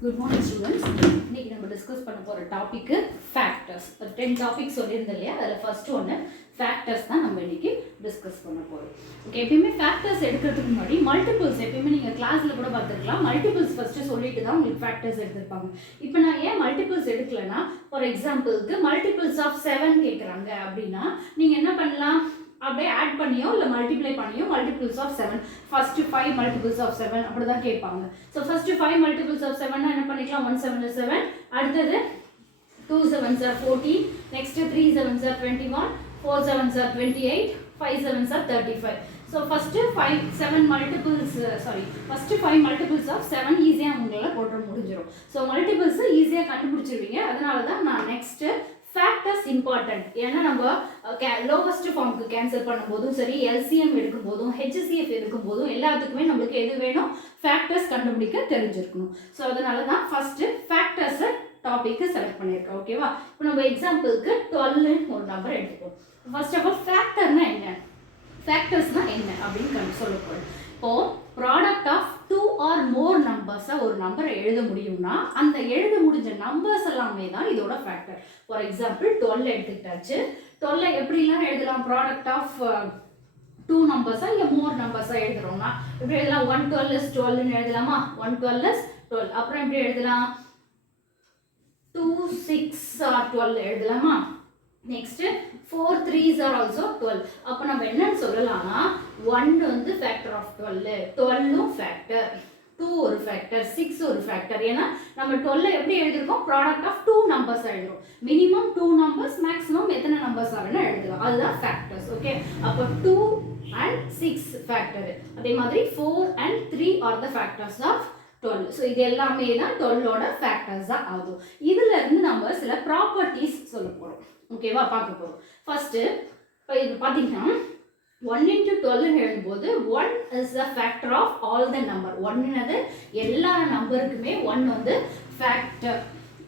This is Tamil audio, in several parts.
Good morning students. இன்னைக்கு நம்ம டிஸ்கஸ் பண்ண போற டாபிக் ஃபேக்டர்ஸ். 10 டாபிக்ஸ் சொல்லியிருந்தேன் இல்லையா, அதில் ஃபர்ஸ்ட் ஒன்று ஃபேக்டர்ஸ் தான் நம்ம இன்னைக்கு டிஸ்கஸ் பண்ண போறோம். ஓகே, எப்பயுமே ஃபேக்டர்ஸ் எடுக்கிறதுக்கு முன்னாடி மல்டிபிள்ஸ் எப்பயுமே நீங்கள் கிளாஸில் கூட பார்த்துருக்கலாம். மல்டிபிள்ஸ் ஃபர்ஸ்ட் சொல்லிட்டு தான் உங்களுக்கு ஃபேக்டர்ஸ் எடுத்திருப்பாங்க. இப்போ நான் ஏன் மல்டிபிள்ஸ் எடுக்கலைன்னா, ஃபார் எக்ஸாம்பிளுக்கு மல்டிபிள்ஸ் ஆஃப் 7 கேட்குறாங்க அப்படின்னா நீங்கள் என்ன பண்ணலாம், அப்படியே ஆட் பண்ணியோ இல்லை மல்டிப்ளை பண்ணியோ multiples of 7 first 5 multiples of 7 அப்படி தான் கேட்பாங்க. ஸோ ஃபர்ஸ்ட் 5 மல்டிபிள்ஸ் ஆஃப் 7 என்ன பண்ணிக்கலாம், 1 7 is 7, அடுத்தது 2 7s are 14, next 3 7s are 21, 4 7s are 28, 5 7s are 35. So first 5 multiples of 7 ஈஸியாக உங்களால் போட்டு முடிஞ்சிடும். ஸோ மல்டிபிள்ஸ் ஈஸியாக கண்டுபிடிச்சிருவீங்க. அதனால தான் நான் நெக்ஸ்ட் ஃபேக்டர்ஸ் இம்பார்ட்டன்ட். ஏன்னா நம்ம லோவஸ்ட் ஃபார்முக்கு கேன்சல் பண்ணும்போதும் சரி, எல்சிஎம் எடுக்கும் போதும், ஹெச்சிசிஎஃப் எடுக்கும் போதும் எல்லாத்துக்குமே நம்மளுக்கு எது வேணும், ஃபேக்டர்ஸ் கண்டுபிடிக்க தெரிஞ்சிருக்கணும். ஸோ அதனால தான் ஃபர்ஸ்ட் ஃபேக்டர்ஸை டாபிக்கு செலக்ட் பண்ணியிருக்கேன். ஓகேவா? இப்போ நம்ம எக்ஸாம்பிளுக்கு 12 ஒரு நம்பர் எடுத்துப்போம். ஃபர்ஸ்ட் ஆஃப் ஆல் ஃபேக்டர்னா என்ன, ஃபேக்டர்ஸ்னா என்ன அப்படின்னு சொல்ல போகிறோம். இப்போது ப்ராடக்ட் ஆஃப் 2 or more நம்பர்ஸை ஒரு நம்பரை எழுத முடியும்னா அந்த எழுத முடிஞ்ச நம்பர்ஸ் எல்லாமே தான் இதோட ஃபேக்டர். For example 12 எடுத்துக்கிட்டாச்சு. 12 எப்படிலாம் எழுதலாம், ப்ராடக்ட் ஆஃப் 2 நம்பர்ஸா இல்லை மோர் நம்பர்ஸா எழுதுறோம்னா எப்படி எழுதலாம், 1 12 is 12ன்னு எழுதலாமா, 1 12 is 12. அப்புறம் எப்படி எழுதலாம், 2 6 are 12 எழுதலாமா. Next 4 3s are also 12. அப்போ நம்ம என்னன்னு சொல்லலாம்னா 1 வந்து ஃபேக்டர் ஆஃப் 12, 12ம் ஃபேக்டர், 2 ஒரு ஃபேக்டர், 6 ஒரு ஃபேக்டர். ஏன்னா நம்ம 12 எப்படி எழுதிருக்கோம், ப்ராடக்ட் ஆஃப் 2 நம்பர்ஸ் எழுதுறோம். மினிமம் 2 நம்பர்ஸ், மேக்ஸிமம் எத்தனை நம்பர்ஸ் ஆகுன்னு எழுதலாம். அதுதான் ஃபேக்டர்ஸ். ஓகே, அப்போ 2 and 6 ஃபேக்டர். அதே மாதிரி 4 and 3 are the factors of 12. So இது எல்லாமே தான் 12ஓட ஃபேக்டர்ஸ் தான் ஆகும். இதுல இருந்து நம்ம சில ப்ராப்பர்ட்டிஸ் சொல்ல போறோம். ஓகேவா, பார்க்க போறோம். ஃபர்ஸ்ட் இப்போ இது பார்த்தீங்கன்னா 1 into 12 எழுதும்போது 1 is the factor of all the number. 1னது எல்லா நம்பருக்குமே 1 வந்து ஃபேக்டர்.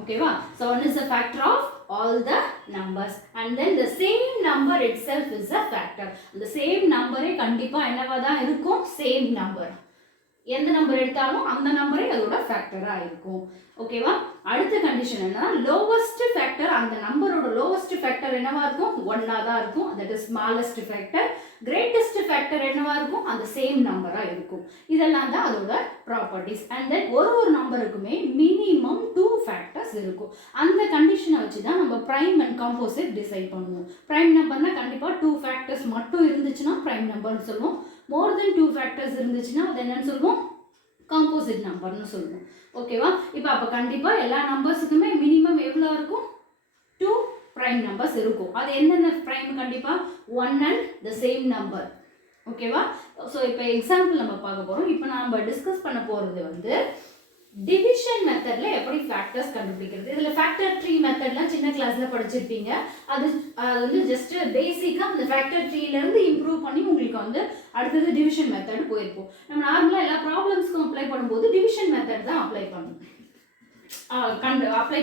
ஓகேவா, so 1 is the factor of all the numbers and then the same number itself is a factor. the same number கண்டிப்பா என்னவா தான் இருக்கும், same number. எந்த நம்பர் எடுத்தாலும் அந்த நம்பரே அதோட ஃபேக்டரா இருக்கும். ஓகேவா, அடுத்த கண்டிஷன் என்னன்னா லோவஸ்ட் ஃபேக்டர், அந்த நம்பரோட லோவஸ்ட் ஃபேக்டர் என்னவா இருக்கும், 1ஆ தான் இருக்கும். That is smallest factor. Greatest factor என்னவா இருக்கும், அந்த சேம் நம்பரா இருக்கும். இதெல்லாம் தான் அதோட ப்ராப்பர்ட்டிஸ். அண்ட் தென் ஒரு நம்பருக்குமே மினிமம் 2 ஃபேக்டர்ஸ் இருக்கும். அந்த கண்டிஷனை வச்சு தான் நம்ம பிரைம் அண்ட் காம்போசிட் டிசைட் பண்ணுவோம். பிரைம் நம்பர்னா கண்டிப்பா 2 ஃபேக்டர்ஸ் மட்டும் இருந்துச்சுன்னா பிரைம் நம்பர்னு சொல்லுவோம். மோர் தென் 2 ஃபேக்டர்ஸ் இருந்துச்சுன்னா அது என்னன்னு சொல்லுவோம், காம்போசிட் நம்பர்னு சொல்லுவோம். ஓகேவா, இப்போ அப்போ கண்டிப்பாக எல்லா நம்பர்ஸுக்குமே மினிமம் எவ்வளோ இருக்கும், 2 ப்ரைம் நம்பர்ஸ் இருக்கும். அது என்னென்ன ப்ரைம், கண்டிப்பாக 1 and the same number. ஓகேவா, ஸோ இப்போ எக்ஸாம்பிள் நம்ம பார்க்க போகிறோம். இப்போ நம்ம டிஸ்கஸ் பண்ண போகிறது வந்து டிவிஷன் மெத்தட்ல எப்படி ஃபேக்டர்ஸ் கண்டுபிடிக்கிறது. இதில் ஃபேக்டர் ட்ரீ மெத்தட்லாம் சின்ன கிளாஸில் படிச்சிருப்பீங்க. அது வந்து ஜஸ்ட் பேசிக்காக அந்த ஃபேக்டர் ட்ரீலேருந்து இம்ப்ரூவ் பண்ணி உங்களுக்கு வந்து அடுத்தது டிவிஷன் மெத்தட் போயிருப்போம். நம்ம நார்மலாக எல்லா ப்ராப்ளம்ஸ்க்கும் அப்ளை பண்ணும்போது டிவிஷன் மெத்தட் தான் அப்ளை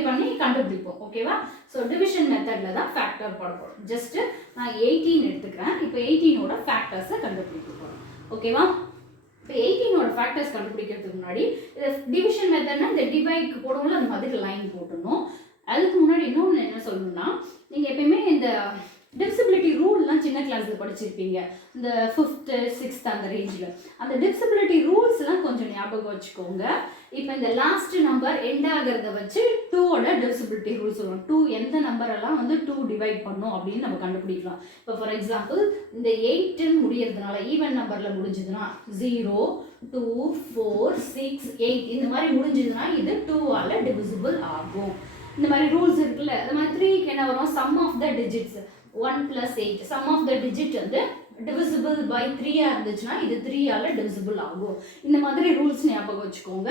பண்ணி கண்டுபிடிப்போம். ஓகேவா, ஸோ டிவிஷன் மெத்தடில் தான் ஃபேக்டர் போட போகிறோம். ஜஸ்ட் நான் 18 எடுத்துக்கிறேன். இப்போ 18ஓட ஃபேக்டர்ஸை கண்டுபிடிக்க போகிறோம். ஓகேவா, இப்போ 18ஓட ஃபேக்டர்ஸ் கண்டுபிடிக்கிறதுக்கு முன்னாடி இந்த டிவிஷன் மெத்தட்னா இந்த டிவைட்க்கு போடுவோம்ல, அந்த மாதிரி லைன் போட்டணும். அதுக்கு முன்னாடி இன்னொன்று என்ன சொல்லணும்னா, நீங்கள் எப்பயுமே இந்த டிவிசிபிலிட்டி ரூல்லாம் சின்ன கிளாஸில் படிச்சிருப்பீங்க, இந்த 5th 6th அந்த ரேஞ்சில். அந்த டிவிசிபிலிட்டி ரூல்ஸ்லாம் கொஞ்சம் ஞாபகம் வச்சுக்கோங்க. இப்போ இந்த லாஸ்ட் நம்பர் எண்ட் ஆகிறத வச்சு 2ஓட டிவிசிபிலிட்டி ரூல் சொல்லுவோம். 2 எந்த நம்பரெல்லாம் வந்து 2 டிவைட் பண்ணும் அப்படின்னு நம்ம கண்டுபிடிக்கலாம். இப்போ ஃபார் எக்ஸாம்பிள் இந்த 8 முடியறதுனால ஈவன் நம்பரில் முடிஞ்சதுன்னா 0 2 4 6 8 இந்த மாதிரி முடிஞ்சதுன்னா இது 2ஆல் டிவிசிபிள் ஆகும். இந்த மாதிரி ரூல்ஸ் இருக்குல்ல. அது மாதிரி 3க்கு என்ன வரும், sum of the digits 1 + 8, sum of the digit வந்து டிவிசிபிள் பை 3ஆ இருந்துச்சுன்னா இது 3ஆல் டிவிசிபிள் ஆகும். இந்த மாதிரி ரூல்ஸ் ஞாபகம் வச்சுக்கோங்க.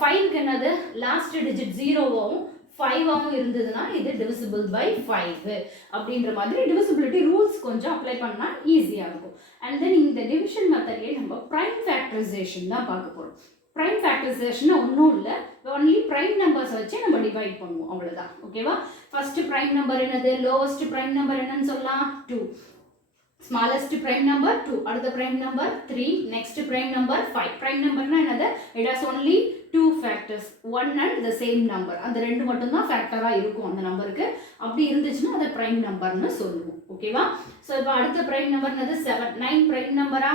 5க்கு என்னது, லாஸ்ட் டிஜிட் 0வாகவும் 5ஆகவும் இருந்ததுன்னா இது டிவிசிபிள் பை 5 அப்படின்ற மாதிரி டிவிசிபிலிட்டி ரூல்ஸ் கொஞ்சம் அப்ளை பண்ணால் ஈஸியாக இருக்கும். அண்ட் தென் இந்த டிவிஷன் மெத்தட்லேயே நம்ம ப்ரைம் ஃபேக்டரைசேஷன் தான் பார்க்க போகிறோம். ப்ரைம் ஃபேக்டரைசேஷன் ஒன்றும் இல்லை, ஒன்லி ப்ரைம் நம்பர்ஸ் வச்சு நம்ம டிவைட் பண்ணுவோம், அவ்வளோதான். ஓகேவா, ஃபர்ஸ்ட் ப்ரைம் நம்பர் என்னது, லோவஸ்ட் ப்ரைம் நம்பர் என்னன்னு சொல்லலாம் 2. smallest prime number 2, அடுத்த prime number 3, next prime number 5. Prime number na enadha, it has only two factors, one and the same number. அந்த ரெண்டு மட்டும் தான் ஃபேக்டரா இருக்கும் அந்த நம்பருக்கு. அப்படி இருந்துச்சுன்னா அத prime numberனு சொல்லுவோம். ஓகேவா? சோ இப்போ அடுத்த prime number என்னது 7. 9 prime number-ஆ?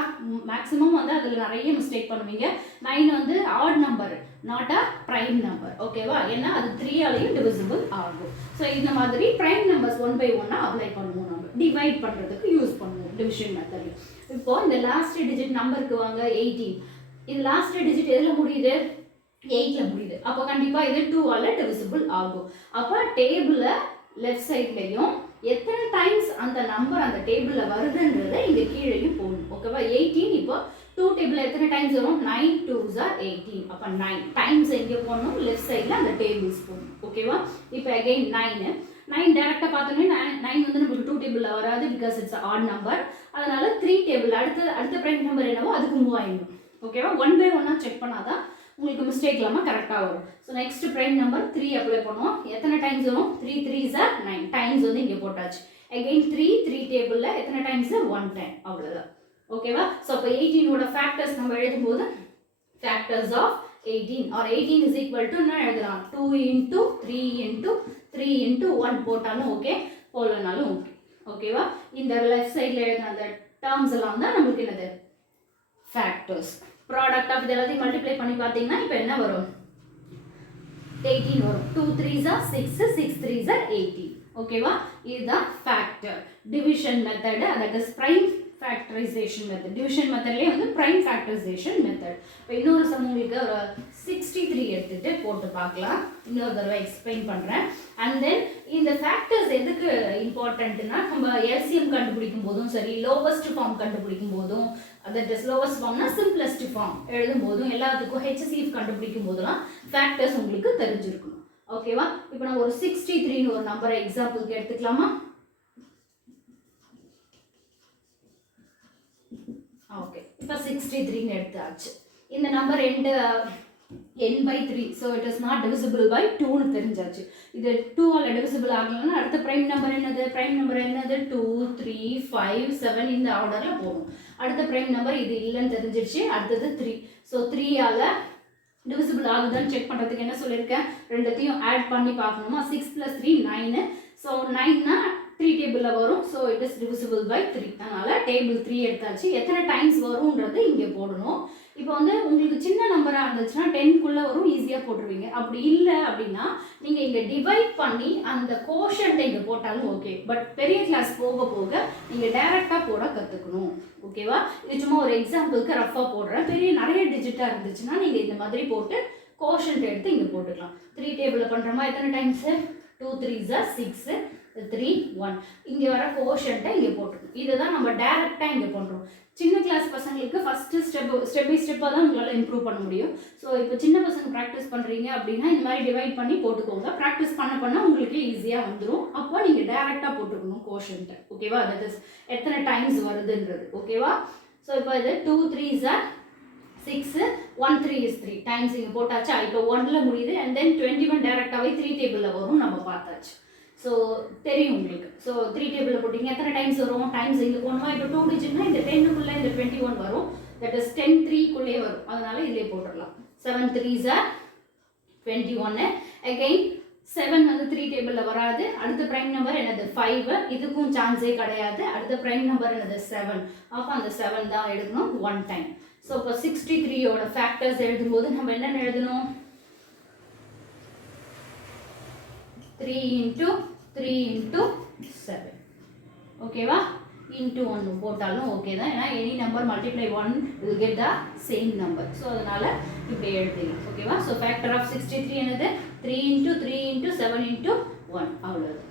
மேக்ஸिमम வந்து அதுல நிறைய மிஸ்டேக் பண்ணுவீங்க. 9 வந்து odd number, not a prime number. ஓகேவா? ஏன்னா அது 3 ஆலயும் divisible ஆகும். சோ இந்த மாதிரி prime numbers 1 by 1 அப்ளை பண்ணுவோம். நம்ம டிவைட் பண்றதுக்கு யூஸ் பண்ணுவோம் டிவிஷன் மெத்தட். இப்போ இந்த லாஸ்ட் டிஜிட் நம்பருக்கு வாங்க 18. இது லாஸ்ட் டிஜிட் எதுல முடியுது? 8ல முடியுது. அப்போ கண்டிப்பா இது 2 ஆல divisible ஆகும். அப்ப டேபிள்ல லெஃப்ட் சைடுலயும் எத்தனை டைம்ஸ் அந்த நம்பர் அந்த டேபிள்ல வருதுன்றதை இங்க கீழேயும் போடணும். ஓகேவா? 18 இப்போ 2 டேபிள்ல எத்தனை டைம்ஸ் வரும்? 9 2s are 18. அப்ப 9 டைம்ஸ் எங்க போடணும்? லெஃப்ட் சைடுல அந்த டேபிள்ஸ் போடணும். ஓகேவா? இப்போ அகைன் 9 டைரக்டா பார்த்தோம்னா 9 வந்து நமக்கு 2 டேபிள்ல வராது because it's an odd number. அதனால 3 டேபிள் அடுத்த பிரைம் நம்பர் என்னவோ அதுக்கு மூவ் ஆயிடும். ஓகேவா? 1 by 1 செக் பண்ணாதான் உங்களுக்கு மிஸ்டேக் இல்லாம கரெக்ட்டா வரும். So next prime number 3 apply பண்ணுவோம். எத்தனை டைம்ஸ் வரும்? 3 3s are 9 டைம்ஸ் வந்து இங்க போட்டாச்சு. அகைன் 3 டேபிள்ல எத்தனை டைம்ஸ்? 1 டைம். அவ்வளவுதான். ஓகேவா? சோ அப்ப 18 ஓட ஃபேக்டர்ஸ் நம்ம எழுதும்போது factors of 18 or 18 is equal to என்ன எழுதலாம்? 2 into 3 into 3 into 1 போட்டாலும் ஓகே, போடலனாலும் ஓகே. ஓகேவா? இந்த லெஃப்ட் சைடுல எழுதுன அந்த டேர்ம்ஸ் எல்லாம் தான் நமக்கு என்னது? ஃபேக்டர்ஸ். ப்ராடக்ட் ஆஃப் இதெல்லாத்தையும் மல்டிப்ளை பண்ணி பார்த்தீங்கன்னா இப்போ என்ன வரும்? 18 வரும். 2 3s are 6, 6 3s are 18. ஓகேவா? இதுதான் factor division method. that is prime factorization method. division methodலயே வந்து prime factorization method. இப்போ இன்னொரு சம் உங்களுக்கு ஒரு 63 எடுத்துட்டு போட்டு பார்க்கலாம். இன்னொரு தடவை எக்ஸ்பிளைன் பண்றேன். and then இந்த ஃபேக்டர்ஸ் எதுக்கு இம்பார்ட்டன்ட்னா நம்ம LCM கண்டுபிடிக்கும் போதும் சரி, lowest form கண்டுபிடிக்கும் போதும், that is lowest formனா simplest form எழுதும் போதும் எல்லாத்துக்கும் HCF கண்டுபிடிக்கும் போதெல்லாம் ஃபேக்டர்ஸ் உங்களுக்கு தெரிஞ்சிருக்கும். ஓகேவா? இப்போ நான் ஒரு 63 ன்னு ஒரு நம்பரை எக்ஸாம்பிளுக்கு எடுத்துக்கலாமா? ஓகே, இப்போ 63 ன்னு எடுத்தாச்சு. இந்த number n by 3, so it is not divisible by 2 ன்னு தெரிஞ்சாச்சு. இது 2 ஆல divisible ஆகலன்னா அடுத்த பிரைம் நம்பர் என்னது? பிரைம் நம்பர் என்னது? 2 3 5 7 இந்த ஆர்டர்ல போகும். அடுத்த பிரைம் நம்பர் இது இல்லன்னு தெரிஞ்சிருச்சு. அடுத்தது 3. so 3 ஆல divisible ஆகுதான்னு செக் பண்றதுக்கு என்ன சொல்லிருக்கேன்? ரெண்டுத்தையும் ஆட் பண்ணி பார்க்கணுமா? 6 + 3 9. so 9 னா 3 டேபிள்ல வரும். so it is divisible by 3. அதனால டேபிள் 3 எடுத்தாச்சு. எத்தனை டைம்ஸ் வரும்ன்றது இங்க போடணும். இப்போ வந்து உங்களுக்கு சின்ன நம்பரா இருந்துச்சுன்னா 10 குள்ள வரும், ஈஸியா போட்டுருவீங்க. அப்படி இல்ல அப்படின்னா நீங்க இங்க டிவைட் பண்ணி அந்த கோஷன்ட் இங்க போட்டாலும் ஓகே. பட் பெரிய கிளாஸ் போக போக நீங்க டைரக்டா போட கத்துக்கணும். ஓகேவா? இது சும்மா ஒரு எக்ஸாம்பிளுக்கு ரஃபா போடுறேன். பெரிய நிறைய டிஜிட்டா இருந்துச்சுன்னா நீங்க இந்த மாதிரி போட்டு கோஷன்ட் எடுத்து இங்க போட்டுக்கலாம். 3 டேபிள்ல பண்றோமா? எத்தனை டைம்ஸ்? 2 3s are 6, 3 1. இங்க வர கோஷன்ட்டை இங்க போட்டுக்கணும். இதுதான் நம்ம டைரக்டா இங்க பண்றோம். சின்ன கிளாஸ் பசங்களுக்கு ஃபர்ஸ்ட் ஸ்டெப் பை ஸ்டெப்பா தான் உங்களால இம்ப்ரூவ் பண்ண முடியும். ஸோ இப்போ சின்ன பசங்க ப்ராக்டிஸ் பண்றீங்க அப்படின்னா இந்த மாதிரி டிவைட் பண்ணி போட்டுக்கோங்க. ப்ராக்டிஸ் பண்ண உங்களுக்கு ஈஸியா வந்துடும். அப்போ நீங்க டைரக்டா போட்டுக்கணும் கோஷன்ட்டை. ஓகேவா? தட் இஸ் எத்தனை டைம்ஸ் வருதுன்றது. ஓகேவா? ஸோ இப்போ இது 2 3s are 6, 1 3 is 3 டைம்ஸ் இங்க போட்டாச்சா? இப்போ 1ல முடியுது. and then 21 டைரக்டாவே 3 டேபிள்ல வரும். நம்ம பார்த்தாச்சு. ஸோ தெரியும் உங்களுக்கு. ஸோ 3 டேபிளில் போட்டிங்க எத்தனை டைம்ஸ் வரும்? டைம்ஸ் இங்கே போனோமா? இப்போ 2 டிஜிட்னா இந்த 10க்குள்ளே இந்த 21 வரும். தட் இஸ் 10 3க்குள்ளே வரும். அதனால இதிலே போட்டுடலாம். 7 3s are 21. அகைன் 7 வந்து 3 டேபிளில் வராது. அடுத்த பிரைம் நம்பர் என்னது? 5. இதுக்கும் சான்ஸே கிடையாது. அடுத்த பிரைம் நம்பர் என்னது? 7. அப்போ அந்த 7 தான் எடுக்கணும் 1 டைம். ஸோ இப்போ 63யோட ஃபேக்டர்ஸ் எழுதும்போது நம்ம என்னென்ன எழுதணும்? 3 into 3 into 7. ஓகேவா? into 1 போட்டாலும் ஓகே தான். ஏன்னா any number multiply 1 will get the same number. So அதனால இப்படி எழுதிடலாம். ஓகேவா? ஸோ ஃபேக்டர் ஆஃப் 63 என்னது? 3 into 3 into 7 into 1. அவ்வளோதான்.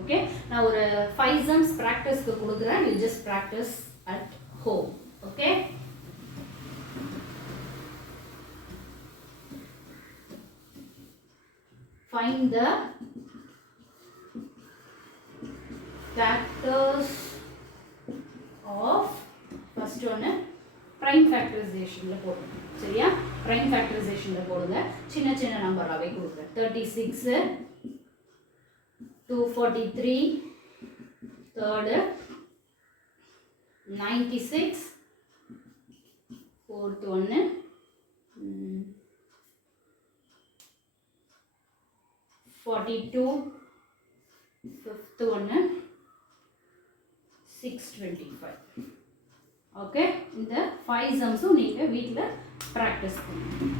ஓகே, நான் ஒரு 5 sums ப்ராக்டிஸ்க்கு கொடுக்குறேன். you just practice at home. Okay, find the factors of first one prime factorization ல போடுங்க. சரியா? prime factorization ல போடுங்க. சின்ன சின்ன நம்பராவே கொடுங்க. 36, 243, third 96, fourth one, 42, fifth one, 625. Okay, இந்த 5 sums நீங்க வீட்ல practice பண்ணுங்க.